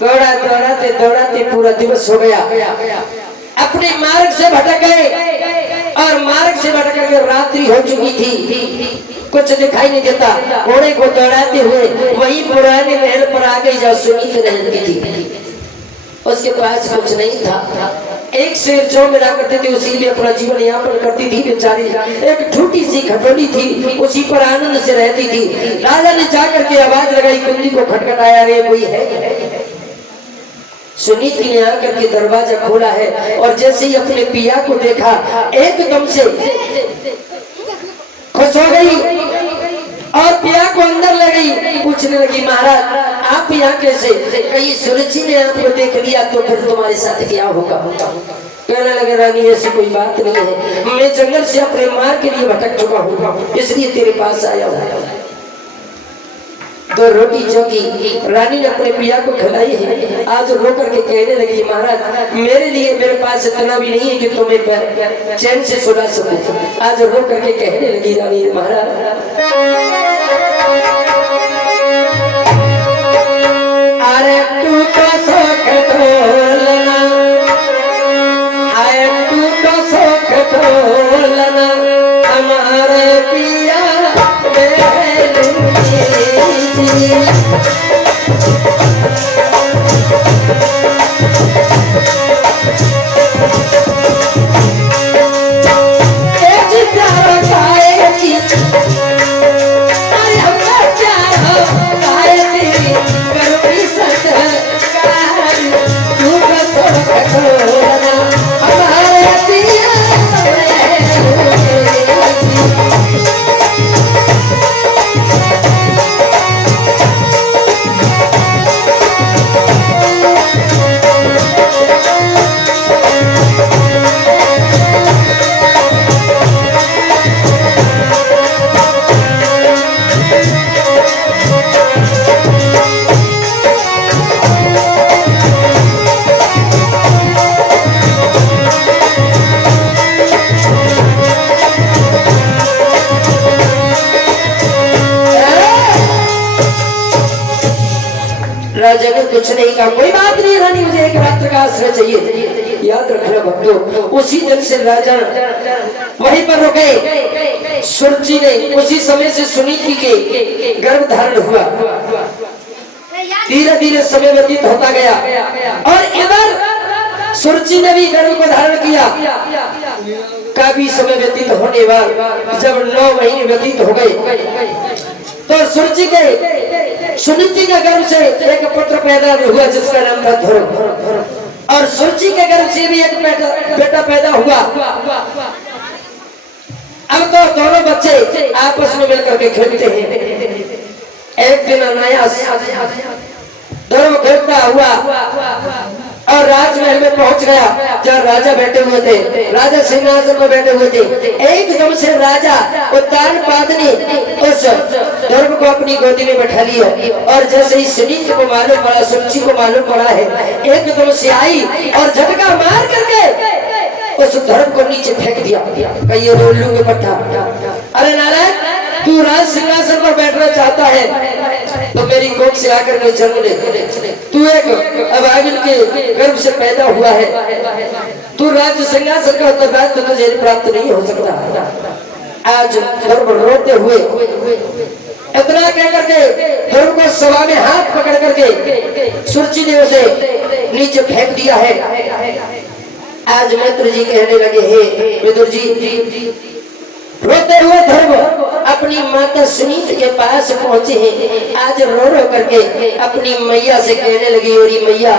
दौड़ाते दौड़ाते पूरा दिवस हो गया, अपने मार्ग से भटक गए और मार्ग से भटक कर रात्रि हो चुकी थी, कुछ दिखाई नहीं देता। घोड़े को दौड़ाते हुए वही पुराने महल पर आ गई जहाँ सुनीत रहती थी। उसके पास कुछ नहीं था, एक शेर जो मिला करते थे उसी में अपना जीवन यापन करती थी बेचारी। एक छोटी सी खटोली थी, उसी पर आनंद से रहती थी। राजा ने जाकर के आवाज लगाई, कुंडी को खटखटाया, रे कोई है? सुनीति ने आकर के दरवाजा खोला है और जैसे ही अपने पिया को देखा एकदम से खुश हो गई और पिया को अंदर ले गई। पूछने लगी, महाराज आप यहाँ कैसे? कहीं सुरुचि ने आपको देख लिया तो फिर तुम्हारे साथ क्या होगा? कहने लगे, रानी ऐसी कोई बात नहीं है, मैं जंगल से अपने मार के लिए भटक चुका हूँ, इसलिए तेरे पास आया हूँ। तो रोटी जो की रानी ने अपने पिया को खिलाई है, आज रो करके कहने लगी, महाराज मेरे लिए मेरे पास इतना भी नहीं है कि तुम्हें चैन से सुला सकूं। आज रो करके कहने लगी रानी, महाराज अरे तू तो शौक ढोलना, अरे तू तो शौक ढोलना, हमारे पिया राजा ने कुछ नहीं कहा, कोई बात नहीं रानी, मुझे एक रात्र का आश्रय चाहिए। याद रखना भक्तों, उसी दिन से राजा वहीं पर रुके। सुरुचि ने उसी समय से सुनीति के गर्भ धारण हुआ। धीरे धीरे समय व्यतीत होता गया और इधर सुरुचि ने भी गर्भ को धारण किया। काफी समय व्यतीत होने बाद जब 9 महीने व्यतीत हो गए तो सुरुचि के सुनीति के गर्भ से एक पुत्र पैदा हुआ जिसका नाम था ध्रुव, और सुरुचि के गर्भ से भी एक बेटा पैदा हुआ। अब तो दोनों बच्चे आपस में मिलकर के खेलते हैं। एक दिन अनायास ध्रुव खेलता हुआ और राजमहल में पहुंच गया जहाँ राजा बैठे हुए थे, राजा सिंहासन में बैठे हुए थे। एकदम से राजा उत्तान पादनी उस ध्रुव को अपनी गोदी में बैठा लिया और जैसे ही सुनीति को मालूम पड़ा, सुरुचि को मालूम पड़ा है, एकदम से आई और झटका मार करके उस ध्रुव को नीचे फेंक दिया। कहिए रोल्लू के पट्टा, अरे नारायण तू राज सिंहासन पर बैठना चाहता है तो मेरी कोख से आकर के जन्म ले। तू एक अभागिन के गर्भ से पैदा हुआ है, तू राज्य सिंहासन का उत्तरदायित्व तो तुझे प्राप्त नहीं हो सकता। आज ध्रुव रोते हुए इतना कह करके ध्रुव को सभा में हाथ पकड़ करके सुरुचि ने उसे नीचे फेंक दिया है। आज मित्र जी कहने लगे, हे विदुर जी, रोते हुए ध्रुव अपनी माता सुनीति के पास पहुंचे हैं। आज रो रो करके अपनी मैया से कहने लगी, ओरी मैया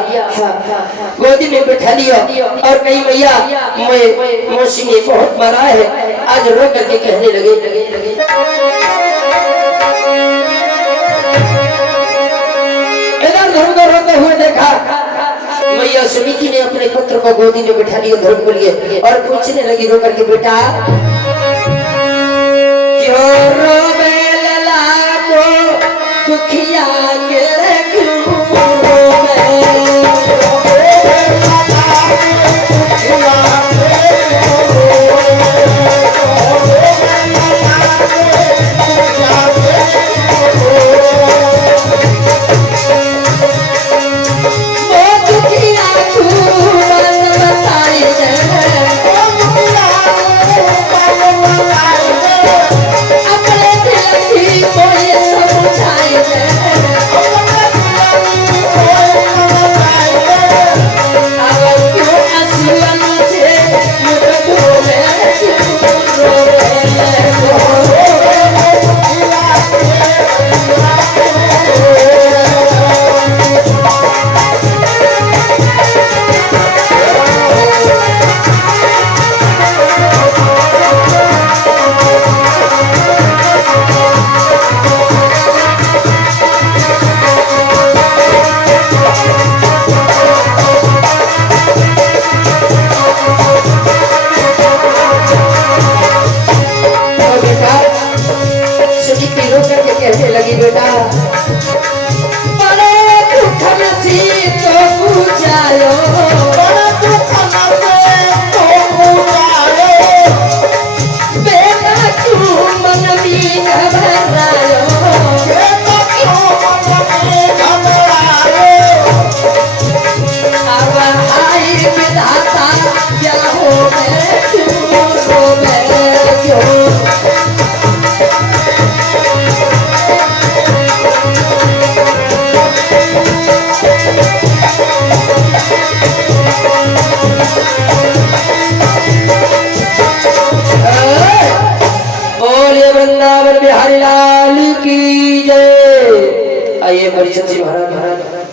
गोदी में बैठा लिया और कही मैया मैं मौसी ने बहुत मारा है। आज रो करके कहने लगे। इधर ध्रुव को रोते हुए देखा, मैया सुनीति ने अपने पुत्र को गोदी में बैठा लिया ध्रुव को लिए और पूछने लगी रो करके, बेटा दुखिया के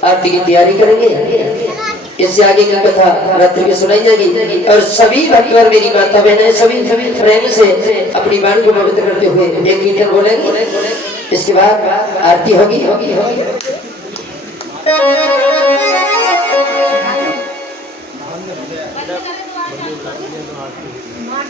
आरती की तैयारी करेंगे। इससे आगे की कथा रात्रि में सुनाई जाएगी और सभी भक्तवर मेरी माता बहनें सभी प्रेम से अपनी वाणी को पवित्र करते हुए एक कीर्तन बोलेंगे। इसके बाद आरती होगी।